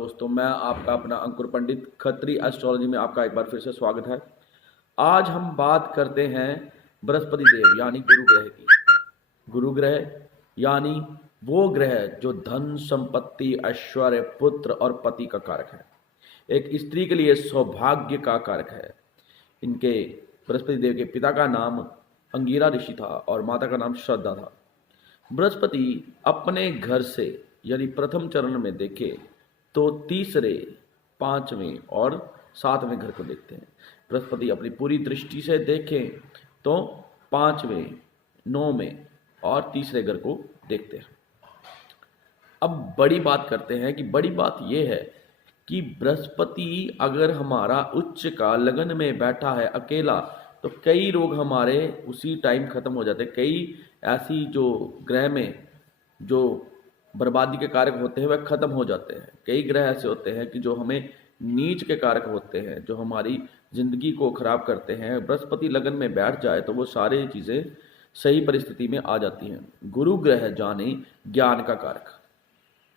दोस्तों, मैं आपका अपना अंकुर पंडित खत्री एस्ट्रोलॉजी में आपका एक बार फिर से स्वागत है। आज हम बात करते हैं बृहस्पति देव यानी गुरु ग्रह की। गुरु ग्रह यानी वो ग्रह जो धन, संपत्ति, ऐश्वर्य, पुत्र और पति का कारक है। एक स्त्री के लिए सौभाग्य का कारक है। इनके बृहस्पति देव के पिता का नाम अंगिरा ऋषि था और माता का नाम श्रद्धा था। बृहस्पति अपने घर से यदि प्रथम चरण में देखे तो तीसरे, पांचवें और सातवें घर को देखते हैं। बृहस्पति अपनी पूरी दृष्टि से देखें तो पांचवें, नौवें और तीसरे घर को देखते हैं। अब बड़ी बात करते हैं कि बड़ी बात यह है कि बृहस्पति अगर हमारा उच्च का लगन में बैठा है अकेला तो कई रोग हमारे उसी टाइम खत्म हो जाते हैं। कई ऐसी जो ग्रह में जो बर्बादी के कारक होते हैं वह खत्म हो जाते हैं। कई ग्रह ऐसे होते हैं कि जो हमें नीच के कारक होते हैं, जो हमारी जिंदगी को खराब करते हैं। बृहस्पति लगन में बैठ जाए तो वो सारी चीज़ें सही परिस्थिति में आ जाती हैं। गुरु ग्रह जाने ज्ञान का कारक,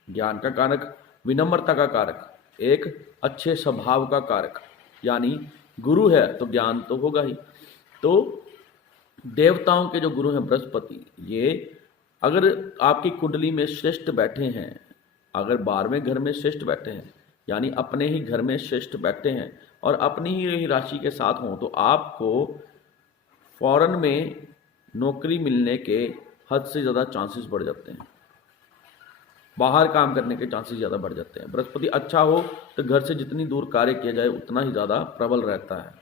ज्ञान का कारक, विनम्रता का कारक, एक अच्छे स्वभाव का कारक, यानी गुरु है तो ज्ञान तो होगा ही। तो देवताओं के जो गुरु हैं बृहस्पति, ये अगर आपकी कुंडली में श्रेष्ठ बैठे हैं, अगर 12वें घर में श्रेष्ठ बैठे हैं यानी अपने ही घर में श्रेष्ठ बैठे हैं और अपनी ही राशि के साथ हों तो आपको फॉरेन में नौकरी मिलने के हद से ज़्यादा चांसेस बढ़ जाते हैं। बाहर काम करने के चांसेस ज़्यादा बढ़ जाते हैं। बृहस्पति अच्छा हो तो घर से जितनी दूर कार्य किया जाए उतना ही ज़्यादा प्रबल रहता है।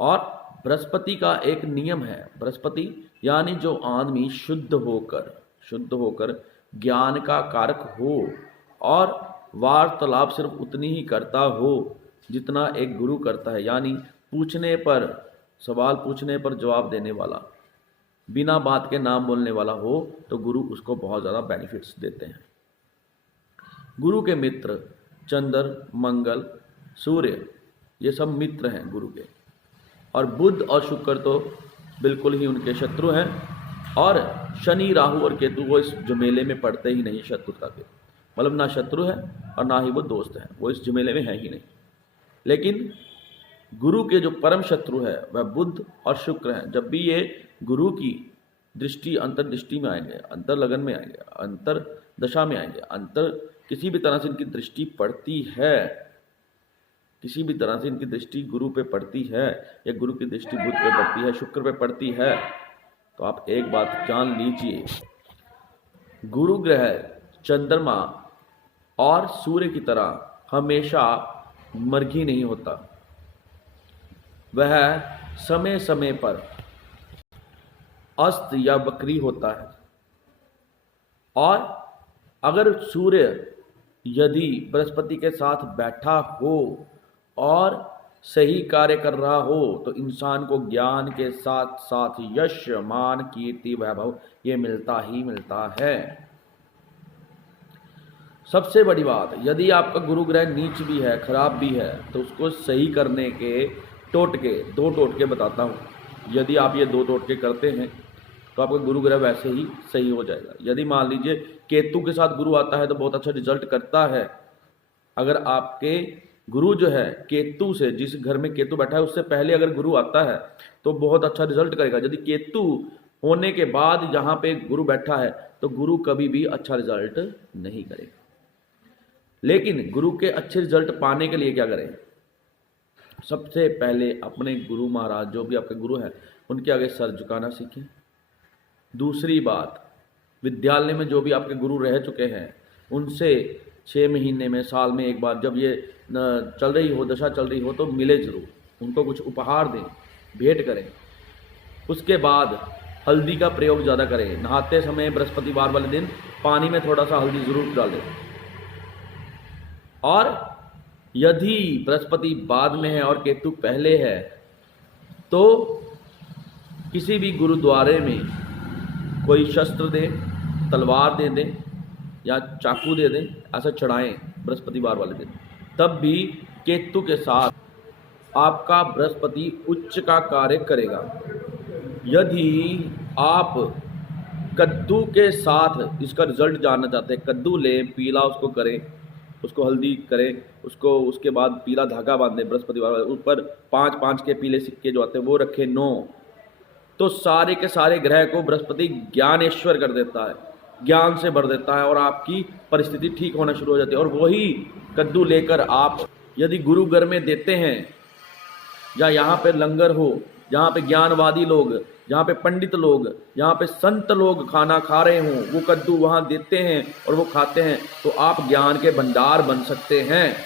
और बृहस्पति का एक नियम है, बृहस्पति यानी जो आदमी शुद्ध होकर ज्ञान का कारक हो और वार्तालाप सिर्फ उतनी ही करता हो जितना एक गुरु करता है, यानी पूछने पर, सवाल पूछने पर जवाब देने वाला, बिना बात के नाम बोलने वाला हो तो गुरु उसको बहुत ज़्यादा बेनिफिट्स देते हैं। गुरु के मित्र चंद्र, मंगल, सूर्य, ये सब मित्र हैं गुरु के। और बुध और शुक्र तो बिल्कुल ही उनके शत्रु हैं। और शनि, राहु और केतु वो इस झमेले में पड़ते ही नहीं। शत्रुता के मतलब ना शत्रु है और ना ही वो दोस्त हैं, वो इस झमेले में है ही नहीं। लेकिन गुरु के जो परम शत्रु है वह बुध और शुक्र हैं। जब भी ये गुरु की दृष्टि अंतर्दृष्टि में आएंगे, अंतर लगन में आएंगे, अंतर दशा में आएंगे, अंतर किसी भी तरह से इनकी दृष्टि पड़ती है, किसी भी तरह से इनकी दृष्टि गुरु पे पड़ती है या गुरु की दृष्टि बुध पे पड़ती है, शुक्र पे पड़ती है, तो आप एक बात जान लीजिए, गुरु ग्रह चंद्रमा और सूर्य की तरह हमेशा मर्घी नहीं होता। वह समय समय पर अस्त या वक्री होता है। और अगर सूर्य यदि बृहस्पति के साथ बैठा हो और सही कार्य कर रहा हो तो इंसान को ज्ञान के साथ साथ यश, मान, कीर्ति, वैभव ये मिलता ही मिलता है। सबसे बड़ी बात, यदि आपका गुरु ग्रह नीच भी है, खराब भी है, तो उसको सही करने के टोटके, 2 टोटके बताता हूँ। यदि आप ये 2 टोटके करते हैं तो आपका गुरु ग्रह वैसे ही सही हो जाएगा। यदि मान लीजिए केतु के साथ गुरु आता है तो बहुत अच्छा रिजल्ट करता है। अगर आपके गुरु जो है केतु से, जिस घर में केतु बैठा है उससे पहले अगर गुरु आता है तो बहुत अच्छा रिजल्ट करेगा। यदि केतु होने के बाद यहाँ पे गुरु बैठा है तो गुरु कभी भी अच्छा रिजल्ट नहीं करेगा। लेकिन गुरु के अच्छे रिजल्ट पाने के लिए क्या करें? सबसे पहले अपने गुरु महाराज, जो भी आपके गुरु हैं, उनके आगे सर झुकाना सीखें। दूसरी बात, विद्यालय में जो भी आपके गुरु रह चुके हैं उनसे 6 महीने में, साल में एक बार, जब ये चल रही हो, दशा चल रही हो, तो मिले जरूर, उनको कुछ उपहार दें, भेंट करें। उसके बाद हल्दी का प्रयोग ज़्यादा करें। नहाते समय बृहस्पतिवार वाले दिन पानी में थोड़ा सा हल्दी ज़रूर डालें। और यदि बृहस्पति बाद में है और केतु पहले है तो किसी भी गुरुद्वारे में कोई शस्त्र दें, तलवार दे दें या चाकू दे दें, ऐसा चढ़ाएं बृहस्पतिवार वाले दिन। तब भी केतु के साथ आपका बृहस्पति उच्च का कार्य करेगा। यदि आप कद्दू के साथ इसका रिजल्ट जानना चाहते हैं, कद्दू लें, पीला उसको करें उसको हल्दी करें, उसको उसके बाद पीला धागा बांधें बृहस्पतिवार वाले, ऊपर 5-5 के पीले सिक्के जो आते हैं वो रखें 9। तो सारे के सारे ग्रह को बृहस्पति ज्ञानेश्वर कर देता है, ज्ञान से भर देता है और आपकी परिस्थिति ठीक होना शुरू हो जाती है। और वही कद्दू लेकर आप यदि गुरु घर में देते हैं, या यहाँ पे लंगर हो, जहाँ पे ज्ञानवादी लोग, जहाँ पे पंडित लोग, जहाँ पे संत लोग खाना खा रहे हों, वो कद्दू वहाँ देते हैं और वो खाते हैं, तो आप ज्ञान के भंडार बन सकते हैं।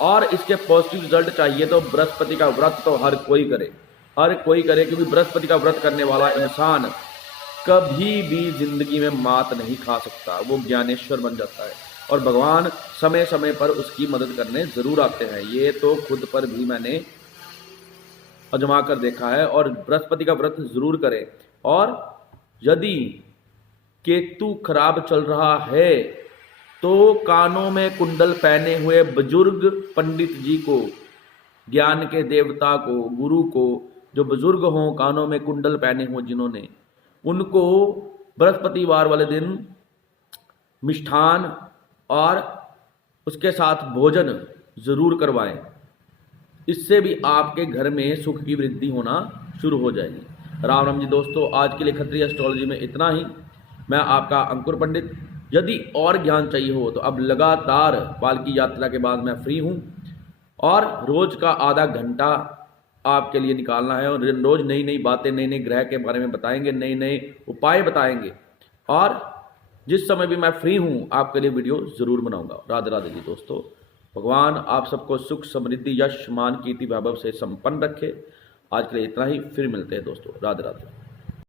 और इसके पॉजिटिव रिजल्ट चाहिए तो बृहस्पति का व्रत तो हर कोई करे, हर कोई करे, क्योंकि बृहस्पति का व्रत करने वाला इंसान कभी भी जिंदगी में मात नहीं खा सकता, वो ज्ञानेश्वर बन जाता है और भगवान समय समय पर उसकी मदद करने जरूर आते हैं। ये तो खुद पर भी मैंने आजमा कर देखा है। और बृहस्पति का व्रत जरूर करें। और यदि केतु खराब चल रहा है तो कानों में कुंडल पहने हुए बुजुर्ग पंडित जी को, ज्ञान के देवता को, गुरु को, जो बुजुर्ग हों कानों में कुंडल पहने हों जिन्होंने, उनको बृहस्पतिवार वाले दिन मिष्ठान और उसके साथ भोजन जरूर करवाएं। इससे भी आपके घर में सुख की वृद्धि होना शुरू हो जाएगी। राम राम जी दोस्तों, आज के लिए खत्री एस्ट्रोलॉजी में इतना ही। मैं आपका अंकुर पंडित। यदि और ज्ञान चाहिए हो तो अब लगातार पालकी यात्रा के बाद मैं फ्री हूँ और रोज का आधा घंटा आपके लिए निकालना है और रोज नई नई बातें, नए नए ग्रह के बारे में बताएंगे, नए नए उपाय बताएंगे। और जिस समय भी मैं फ्री हूँ आपके लिए वीडियो जरूर बनाऊंगा। राधे राधे जी दोस्तों। भगवान आप सबको सुख, समृद्धि, यश, मान, कीर्ति, वैभव से संपन्न रखे। आज के लिए इतना ही, फिर मिलते हैं दोस्तों। राधे राधे।